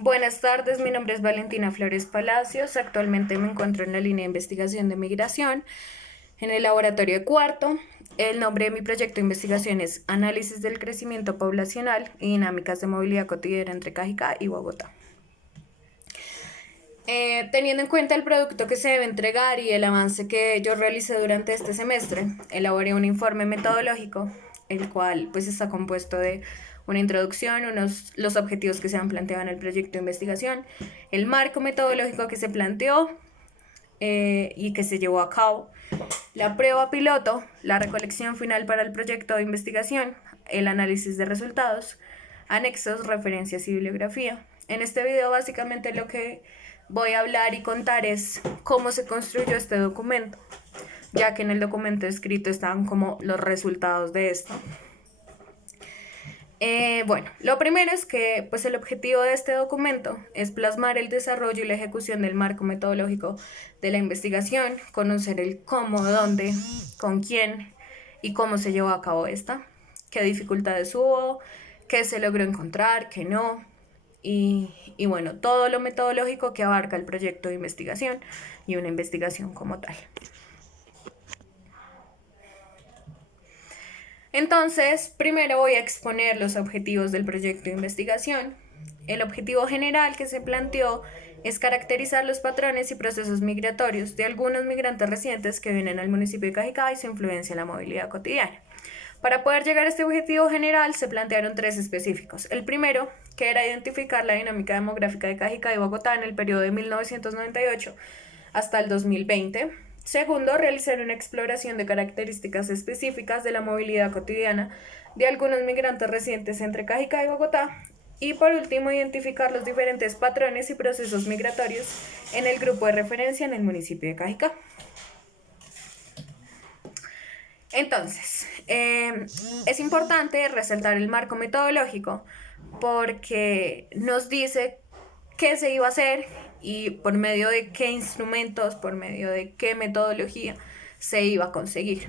Buenas tardes, mi nombre es Valentina Flores Palacios. Actualmente me encuentro en la línea de investigación de migración en el laboratorio de cuarto. El nombre de mi proyecto de investigación es Análisis del crecimiento poblacional y dinámicas de movilidad cotidiana entre Cajicá y Bogotá. Teniendo en cuenta el producto que se debe entregar y el avance que yo realicé durante este semestre, elaboré un informe metodológico, el cual pues está compuesto de una introducción, los objetivos que se han planteado en el proyecto de investigación, el marco metodológico que se planteó y que se llevó a cabo, la prueba piloto, la recolección final para el proyecto de investigación, el análisis de resultados, anexos, referencias y bibliografía. En este video básicamente lo que voy a hablar y contar es cómo se construyó este documento, ya que en el documento escrito están como los resultados de esto. Bueno, lo primero es que pues el objetivo de este documento es plasmar el desarrollo y la ejecución del marco metodológico de la investigación, conocer el cómo, dónde, con quién y cómo se llevó a cabo esta, qué dificultades hubo, qué se logró encontrar, qué no, y bueno, todo lo metodológico que abarca el proyecto de investigación y una investigación como tal. Entonces, primero voy a exponer los objetivos del proyecto de investigación. El objetivo general que se planteó es caracterizar los patrones y procesos migratorios de algunos migrantes residentes que vienen al municipio de Cajicá y su influencia en la movilidad cotidiana. Para poder llegar a este objetivo general se plantearon tres específicos. El primero, que era identificar la dinámica demográfica de Cajicá y Bogotá en el periodo de 1998 hasta el 2020. Segundo, realizar una exploración de características específicas de la movilidad cotidiana de algunos migrantes residentes entre Cajicá y Bogotá. Y por último, identificar los diferentes patrones y procesos migratorios en el grupo de referencia en el municipio de Cajicá. Entonces, es importante resaltar el marco metodológico porque nos dice qué se iba a hacer y por medio de qué instrumentos, por medio de qué metodología se iba a conseguir.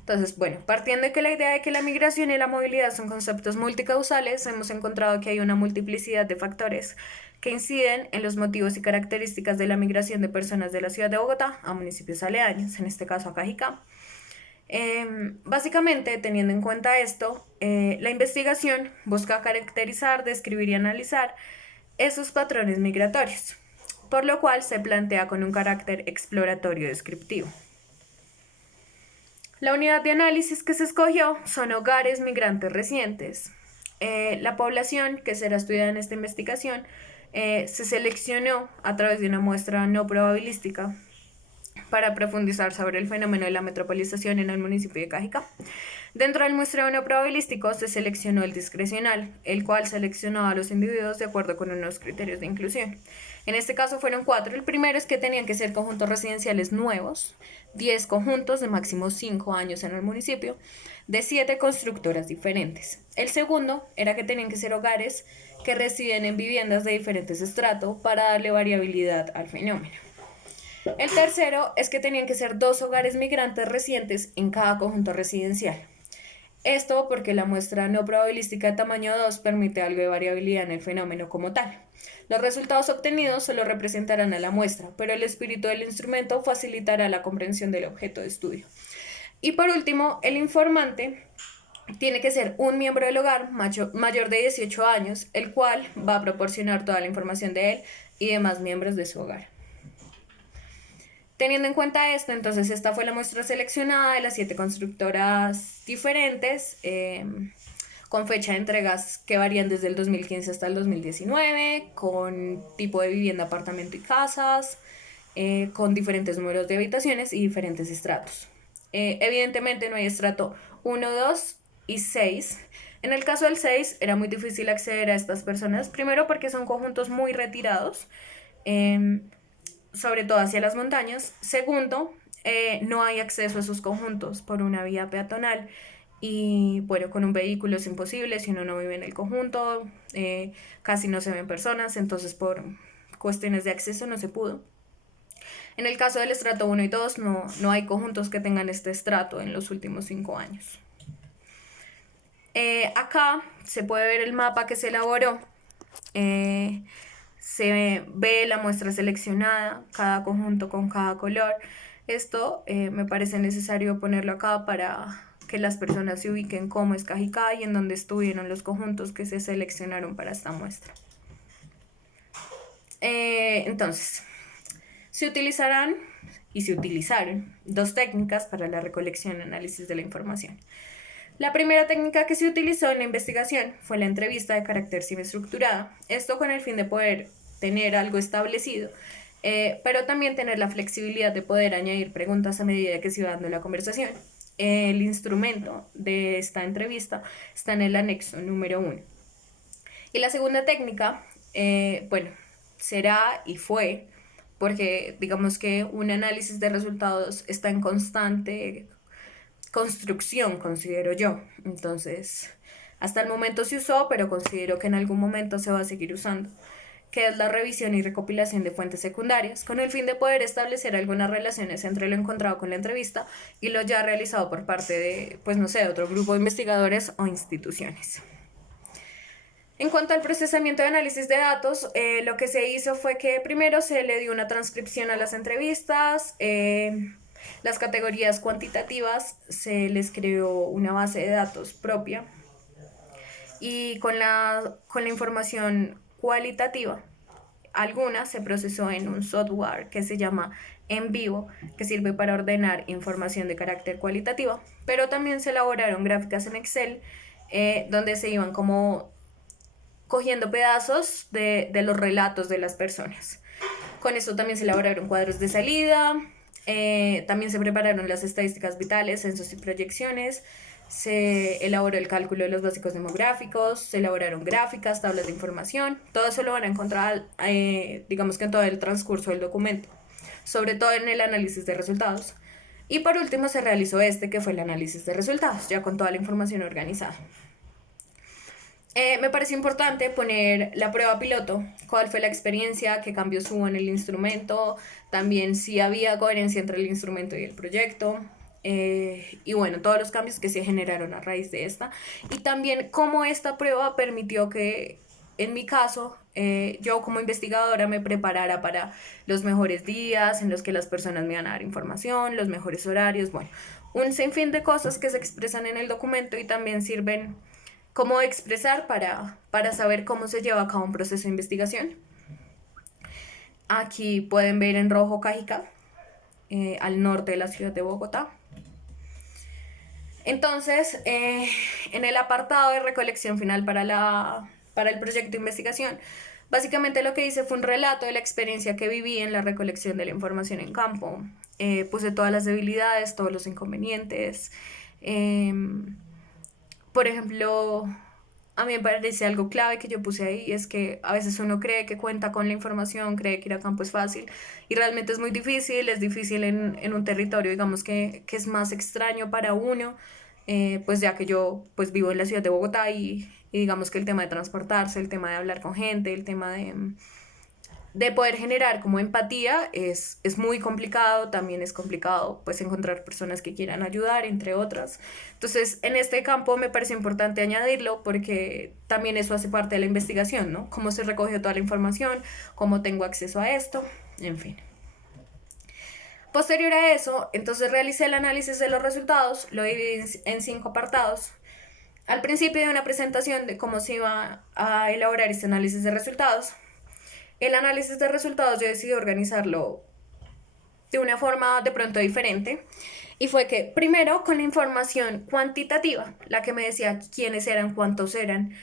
Entonces, bueno, partiendo de que la idea de que la migración y la movilidad son conceptos multicausales, hemos encontrado que hay una multiplicidad de factores que inciden en los motivos y características de la migración de personas de la ciudad de Bogotá a municipios aledaños, en este caso a Cajicá. Básicamente, teniendo en cuenta esto, la investigación busca caracterizar, describir y analizar esos patrones migratorios, por lo cual se plantea con un carácter exploratorio descriptivo. La unidad de análisis que se escogió son hogares migrantes recientes. La población que será estudiada en esta investigación se seleccionó a través de una muestra no probabilística para profundizar sobre el fenómeno de la metropolización en el municipio de Cajicá. Dentro del muestreo no probabilístico se seleccionó el discrecional, el cual seleccionó a los individuos de acuerdo con unos criterios de inclusión. En este caso fueron 4. El primero es que tenían que ser conjuntos residenciales nuevos, 10 conjuntos de máximo 5 años en el municipio, de 7 constructoras diferentes. El segundo era que tenían que ser hogares que residen en viviendas de diferentes estratos para darle variabilidad al fenómeno. El tercero es que tenían que ser 2 hogares migrantes recientes en cada conjunto residencial. Esto porque la muestra no probabilística de tamaño 2 permite algo de variabilidad en el fenómeno como tal. Los resultados obtenidos solo representarán a la muestra, pero el espíritu del instrumento facilitará la comprensión del objeto de estudio. Y por último, el informante tiene que ser un miembro del hogar mayor de 18 años, el cual va a proporcionar toda la información de él y demás miembros de su hogar. Teniendo en cuenta esto, entonces esta fue la muestra seleccionada de las 7 constructoras diferentes, con fecha de entregas que varían desde el 2015 hasta el 2019, con tipo de vivienda, apartamento y casas, con diferentes números de habitaciones y diferentes estratos. Evidentemente no hay estrato 1, 2 y 6. En el caso del 6 era muy difícil acceder a estas personas, primero porque son conjuntos muy retirados, sobre todo hacia las montañas. Segundo, no hay acceso a esos conjuntos por una vía peatonal y bueno, con un vehículo es imposible si uno no vive en el conjunto, casi no se ven personas, entonces por cuestiones de acceso no se pudo. En el caso del estrato 1 y 2 no hay conjuntos que tengan este estrato en los últimos 5 años. Acá se puede ver el mapa que se elaboró se ve la muestra seleccionada, cada conjunto con cada color. Esto me parece necesario ponerlo acá para que las personas se ubiquen cómo es Cajicá y en dónde estuvieron los conjuntos que se seleccionaron para esta muestra. Entonces, se utilizarán y se utilizaron dos técnicas para la recolección y análisis de la información. La primera técnica que se utilizó en la investigación fue la entrevista de carácter semiestructurada, esto con el fin de poder tener algo establecido, pero también tener la flexibilidad de poder añadir preguntas a medida que se iba dando la conversación. El instrumento de esta entrevista está en el anexo número 1. Y la segunda técnica, bueno, será y fue, porque digamos que un análisis de resultados está en constante construcción, considero yo. Entonces, hasta el momento se usó, pero considero que en algún momento se va a seguir usando, que es la revisión y recopilación de fuentes secundarias, con el fin de poder establecer algunas relaciones entre lo encontrado con la entrevista y lo ya realizado por parte de, pues no sé, de otro grupo de investigadores o instituciones. En cuanto al procesamiento de análisis de datos, lo que se hizo fue que primero se le dio una transcripción a las entrevistas, las categorías cuantitativas se les creó una base de datos propia y con la información cualitativa, alguna se procesó en un software que se llama NVivo, que sirve para ordenar información de carácter cualitativo, pero también se elaboraron gráficas en Excel donde se iban como cogiendo pedazos de los relatos de las personas. Con eso también se elaboraron cuadros de salida, también se prepararon las estadísticas vitales, censos y proyecciones, se elaboró el cálculo de los básicos demográficos, se elaboraron gráficas, tablas de información. Todo eso lo van a encontrar, digamos que en todo el transcurso del documento, sobre todo en el análisis de resultados. Y por último se realizó que fue el análisis de resultados, ya con toda la información organizada. Me parece importante poner la prueba piloto, cuál fue la experiencia, qué cambios hubo en el instrumento, también si había coherencia entre el instrumento y el proyecto, y bueno, todos los cambios que se generaron a raíz de esta, y también cómo esta prueba permitió que, en mi caso, yo como investigadora me preparara para los mejores días en los que las personas me iban a dar información, los mejores horarios, bueno, un sinfín de cosas que se expresan en el documento y también sirven cómo expresar para saber cómo se lleva a cabo un proceso de investigación. Aquí pueden ver en rojo Cajicá, al norte de la ciudad de Bogotá. Entonces, en el apartado de recolección final para el proyecto de investigación, básicamente lo que hice fue un relato de la experiencia que viví en la recolección de la información en campo. Puse todas las debilidades, todos los inconvenientes. Por ejemplo, a mí me parece algo clave que yo puse ahí, es que a veces uno cree que cuenta con la información, cree que ir a campo es fácil, y realmente es difícil en un territorio, digamos, que es más extraño para uno, pues ya que yo pues vivo en la ciudad de Bogotá y digamos que el tema de transportarse, el tema de hablar con gente, el tema de poder generar como empatía es muy complicado, también es complicado pues encontrar personas que quieran ayudar, entre otras. Entonces, en este campo me parece importante añadirlo porque también eso hace parte de la investigación, ¿no? Cómo se recogió toda la información, cómo tengo acceso a esto, en fin. Posterior a eso, entonces realicé el análisis de los resultados, lo dividí en 5 apartados. Al principio de una presentación de cómo se iba a elaborar este análisis de resultados, el análisis de resultados yo decidí organizarlo de una forma de pronto diferente y fue que primero con la información cuantitativa, la que me decía quiénes eran, cuántos eran,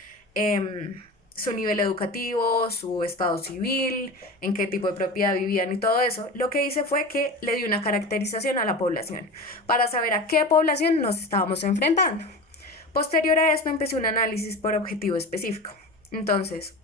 su nivel educativo, su estado civil, en qué tipo de propiedad vivían y todo eso, lo que hice fue que le di una caracterización a la población para saber a qué población nos estábamos enfrentando. Posterior a esto empecé un análisis por objetivo específico. Entonces,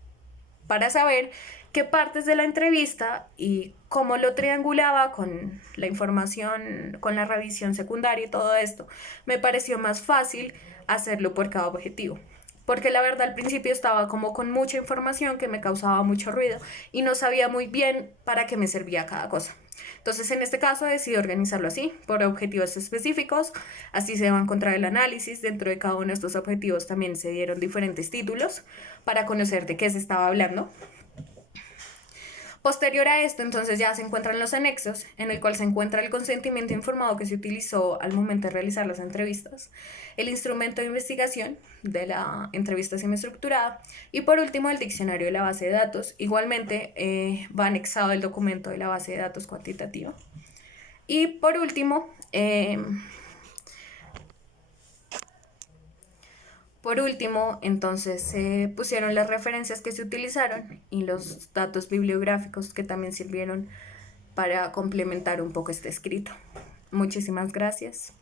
para saber qué partes de la entrevista y cómo lo triangulaba con la información, con la revisión secundaria y todo esto, me pareció más fácil hacerlo por cada objetivo. Porque la verdad al principio estaba como con mucha información que me causaba mucho ruido y no sabía muy bien para qué me servía cada cosa. Entonces, en este caso decidí organizarlo así, por objetivos específicos, así se va a encontrar el análisis. Dentro de cada uno de estos objetivos también se dieron diferentes títulos para conocer de qué se estaba hablando. Posterior a esto, entonces ya se encuentran los anexos, en el cual se encuentra el consentimiento informado que se utilizó al momento de realizar las entrevistas, el instrumento de investigación de la entrevista semiestructurada y por último el diccionario de la base de datos. Igualmente va anexado el documento de la base de datos cuantitativa. Y por último, entonces se pusieron las referencias que se utilizaron y los datos bibliográficos que también sirvieron para complementar un poco este escrito. Muchísimas gracias.